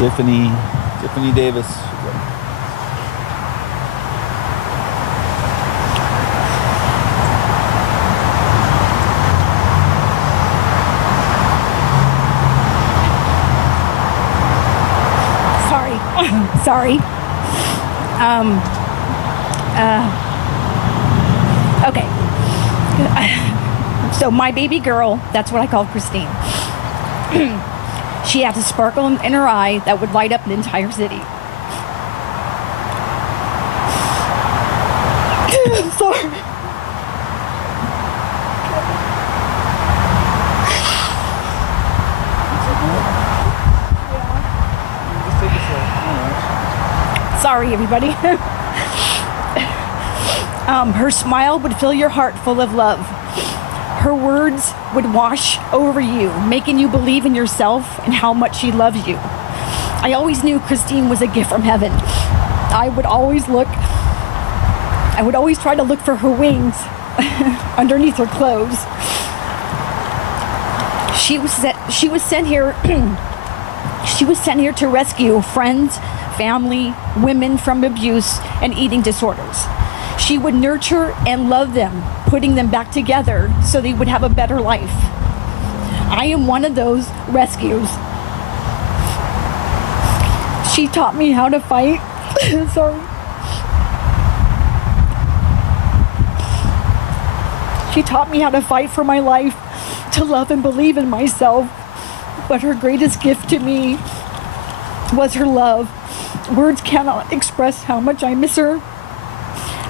Tiffany Davis. Sorry. Okay. So my baby girl, that's what I called Christine. She had a sparkle in her eye that would light up the entire city. Sorry. Sorry, everybody. Her smile would fill your heart full of love. Her words would wash over you, making you believe in yourself and how much she loves you. I always knew Christine was a gift from heaven. I would always try to look for her wings underneath her clothes. She was sent here to rescue friends, family, women from abuse and eating disorders. She would nurture and love them, putting them back together so they would have a better life. I am one of those rescues. She taught me how to fight. Sorry. She taught me how to fight for my life, to love and believe in myself. But her greatest gift to me was her love. Words cannot express how much I miss her.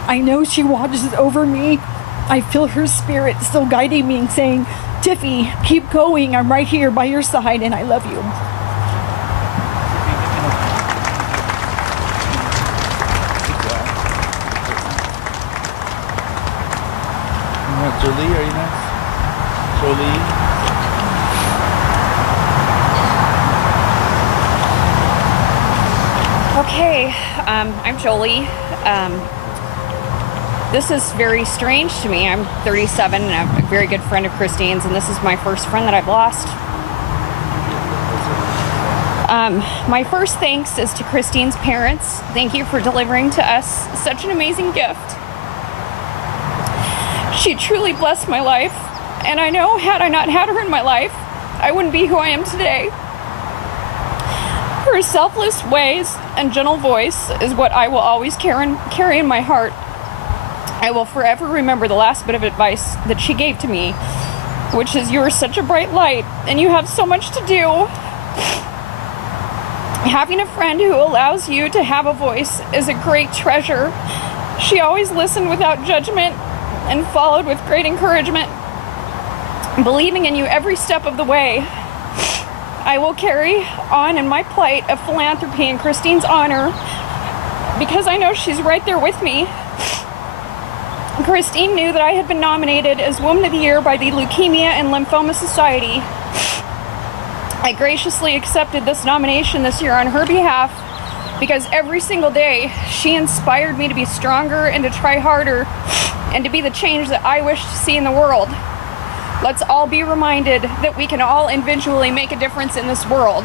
I know she watches over me. I feel her spirit still guiding me and saying, Tiffy, keep going. I'm right here by your side and I love you. Jolie, are you next? Jolie. Okay, I'm Jolie. This is very strange to me. I'm 37 and I'm a very good friend of Christine's, and this is my first friend that I've lost. My first thanks is to Christine's parents. Thank you for delivering to us such an amazing gift. She truly blessed my life, and I know had I not had her in my life, I wouldn't be who I am today. Her selfless ways and gentle voice is what I will always carry in my heart. I will forever remember the last bit of advice that she gave to me, which is, you are such a bright light and you have so much to do. Having a friend who allows you to have a voice is a great treasure. She always listened without judgment and followed with great encouragement, believing in you every step of the way. I will carry on in my plight of philanthropy in Christine's honor because I know she's right there with me. Christine knew that I had been nominated as Woman of the Year by the Leukemia and Lymphoma Society. I graciously accepted this nomination this year on her behalf because every single day she inspired me to be stronger and to try harder and to be the change that I wish to see in the world. Let's all be reminded that we can all individually make a difference in this world.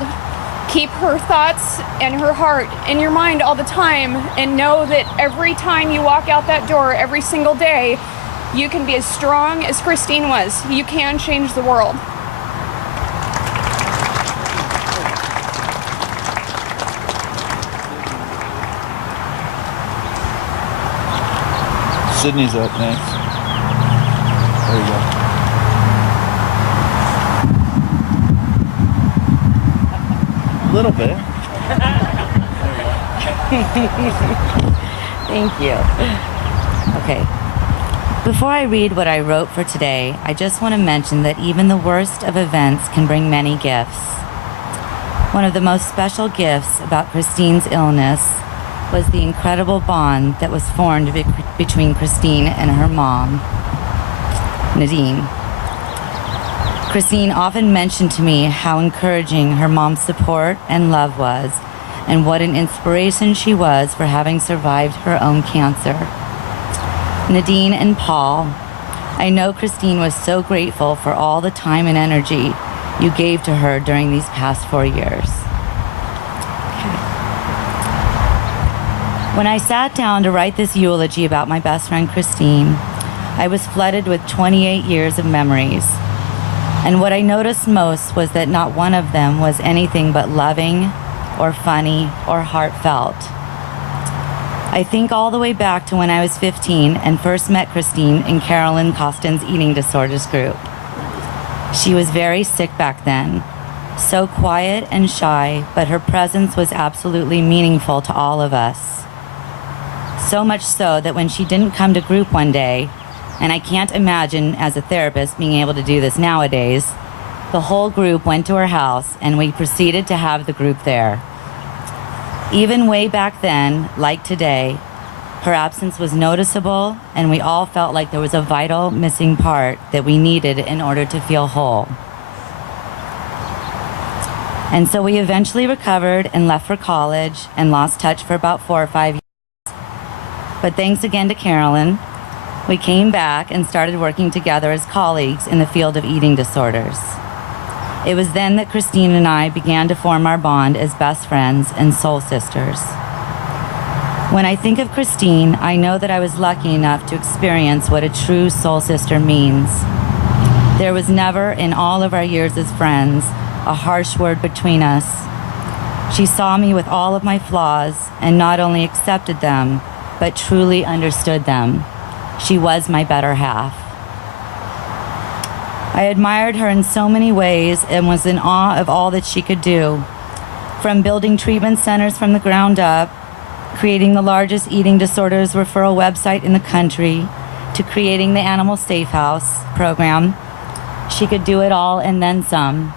Keep her thoughts and her heart in your mind all the time, and know that every time you walk out that door, every single day, you can be as strong as Christine was. You can change the world. Sydney's up next. There you go. A little bit. Thank you. Okay. Before I read what I wrote for today, I just want to mention that even the worst of events can bring many gifts. One of the most special gifts about Christine's illness was the incredible bond that was formed between Christine and her mom, Nadine. Christine often mentioned to me how encouraging her mom's support and love was, and what an inspiration she was for having survived her own cancer. Nadine and Paul, I know Christine was so grateful for all the time and energy you gave to her during these past 4 years. When I sat down to write this eulogy about my best friend Christine, I was flooded with 28 years of memories. And what I noticed most was that not one of them was anything but loving or funny or heartfelt. I think all the way back to when I was 15 and first met Christine in Carolyn Costin's eating disorders group. She was very sick back then, so quiet and shy, but her presence was absolutely meaningful to all of us. So much so that when she didn't come to group one day, and I can't imagine as a therapist being able to do this nowadays, the whole group went to her house and we proceeded to have the group there. Even way back then, like today, her absence was noticeable and we all felt like there was a vital missing part that we needed in order to feel whole. And so we eventually recovered and left for college and lost touch for about 4 or 5 years. But thanks again to Carolyn, we came back and started working together as colleagues in the field of eating disorders. It was then that Christine and I began to form our bond as best friends and soul sisters. When I think of Christine, I know that I was lucky enough to experience what a true soul sister means. There was never, in all of our years as friends, a harsh word between us. She saw me with all of my flaws and not only accepted them, but truly understood them. She was my better half. I admired her in so many ways and was in awe of all that she could do. From building treatment centers from the ground up, creating the largest eating disorders referral website in the country, to creating the Animal Safe House program, she could do it all and then some.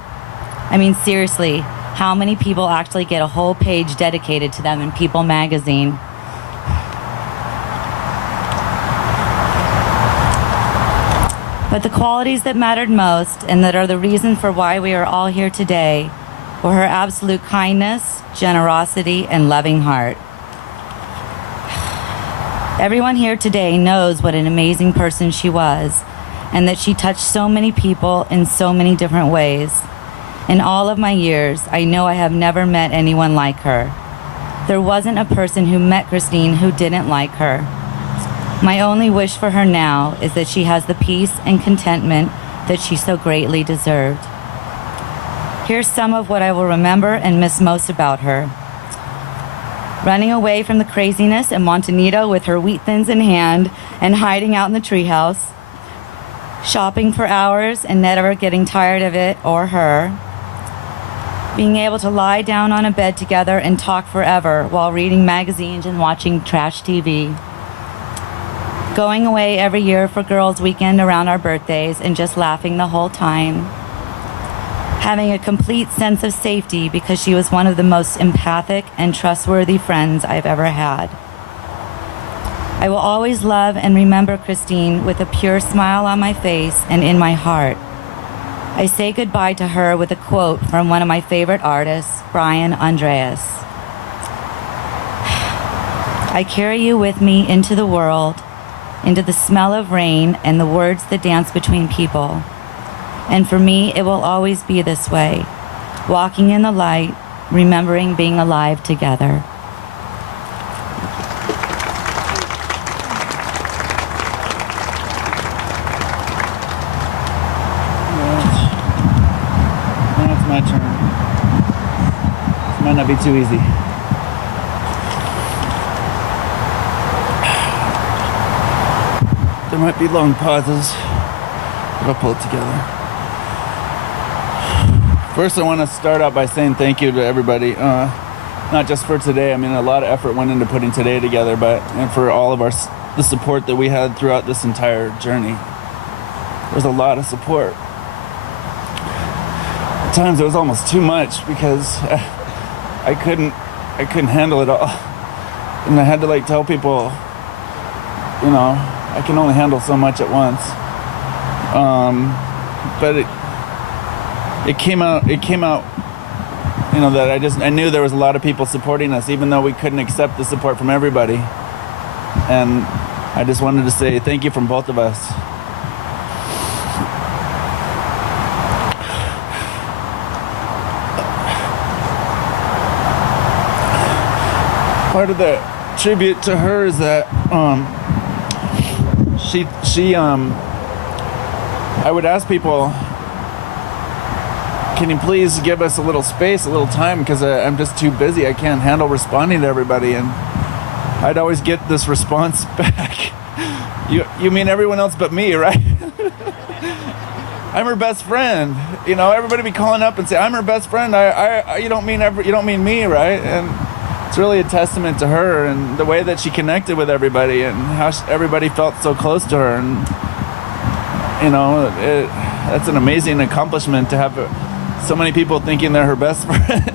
I mean, seriously, how many people actually get a whole page dedicated to them in People magazine? But the qualities that mattered most and that are the reason for why we are all here today were her absolute kindness, generosity, and loving heart. Everyone here today knows what an amazing person she was and that she touched so many people in so many different ways. In all of my years, I know I have never met anyone like her. There wasn't a person who met Christine who didn't like her. My only wish for her now is that she has the peace and contentment that she so greatly deserved. Here's some of what I will remember and miss most about her. Running away from the craziness in Montanito with her wheat thins in hand and hiding out in the treehouse. Shopping for hours and never getting tired of it or her. Being able to lie down on a bed together and talk forever while reading magazines and watching trash TV. Going away every year for girls' weekend around our birthdays and just laughing the whole time. Having a complete sense of safety because she was one of the most empathic and trustworthy friends I've ever had. I will always love and remember Christine with a pure smile on my face and in my heart. I say goodbye to her with a quote from one of my favorite artists, Brian Andreas. I carry you with me into the world, into the smell of rain and the words that dance between people. And for me, it will always be this way, walking in the light, remembering being alive together. Now it's my turn. This might not be too easy. There might be long pauses, but I'll pull it together. First, I want to start out by saying thank you to everybody, not just for today. I mean, a lot of effort went into putting today together, but and for all of the support that we had throughout this entire journey. There's a lot of support. At times, it was almost too much because I couldn't handle it all, and I had to tell people, you know, I can only handle so much at once. But it came out, you know, that I knew there was a lot of people supporting us, even though we couldn't accept the support from everybody. And I just wanted to say thank you from both of us. tribute to her is that I would ask people, can you please give us a little space, a little time, because I'm just too busy. I can't handle responding to everybody. And I'd always get this response back. You mean everyone else but me, right? I'm her best friend. You know, everybody be calling up and say, I'm her best friend. You don't mean me, right? And it's really a testament to her and the way that she connected with everybody and how everybody felt so close to her. And, you know, that's an amazing accomplishment to have so many people thinking they're her best friend.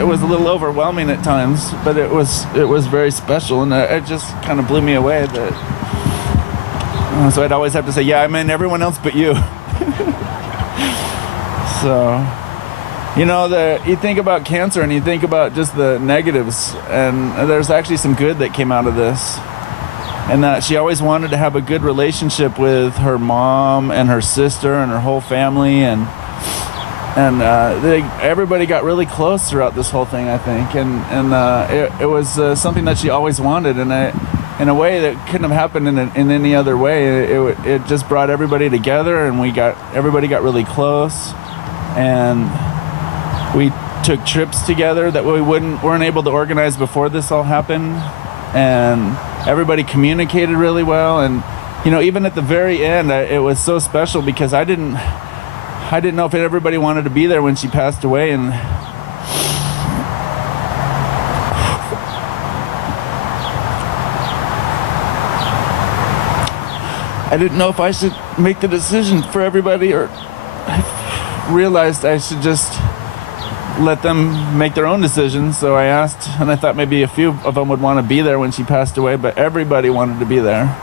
It was a little overwhelming at times, but it was very special, and it just kind of blew me away that. So I'd always have to say, yeah, I meant everyone else but you. So, you know, you think about cancer and you think about just the negatives, and there's actually some good that came out of this. And that she always wanted to have a good relationship with her mom and her sister and her whole family, and everybody got really close throughout this whole thing, I think. And it was something that she always wanted, and in a way that couldn't have happened in any other way. It just brought everybody together, and everybody got really close, and we took trips together that we weren't able to organize before this all happened, and everybody communicated really well. And you know, even at the very end, it was so special because I didn't know if everybody wanted to be there when she passed away, and I didn't know if I should make the decision for everybody, or I realized I should just let them make their own decisions. So I asked, and I thought maybe a few of them would want to be there when she passed away, but everybody wanted to be there.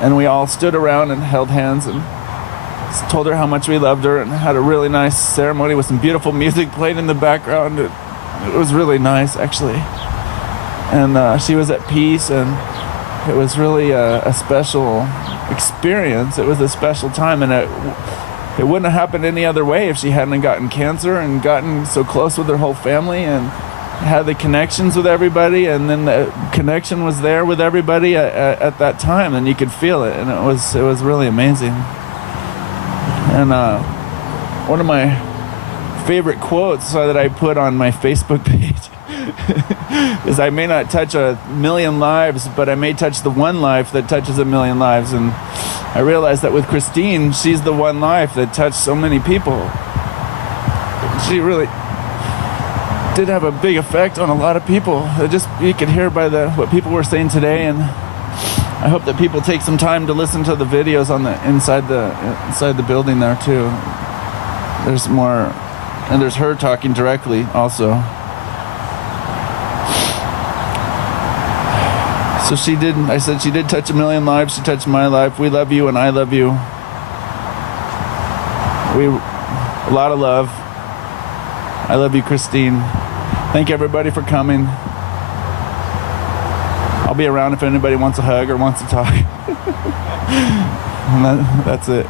And we all stood around and held hands and told her how much we loved her, and had a really nice ceremony with some beautiful music played in the background. It was really nice, actually. And she was at peace, and it was really a special experience. It was a special time, and it wouldn't have happened any other way if she hadn't gotten cancer and gotten so close with her whole family and had the connections with everybody, and then the connection was there with everybody at that time, and you could feel it, and it was really amazing. And one of my favorite quotes that I put on my Facebook page is, I may not touch 1,000,000 lives, but I may touch the one life that touches 1,000,000 lives. And I realized that with Christine, she's the one life that touched so many people. She really did have a big effect on a lot of people. You could hear by what people were saying today, and I hope that people take some time to listen to the videos on the inside the building there too. There's more, and there's her talking directly also. So I said she did touch 1,000,000 lives. She touched my life. We love you, and I love you. A lot of love. I love you, Christine. Thank everybody for coming. I'll be around if anybody wants a hug or wants to talk. And that's it.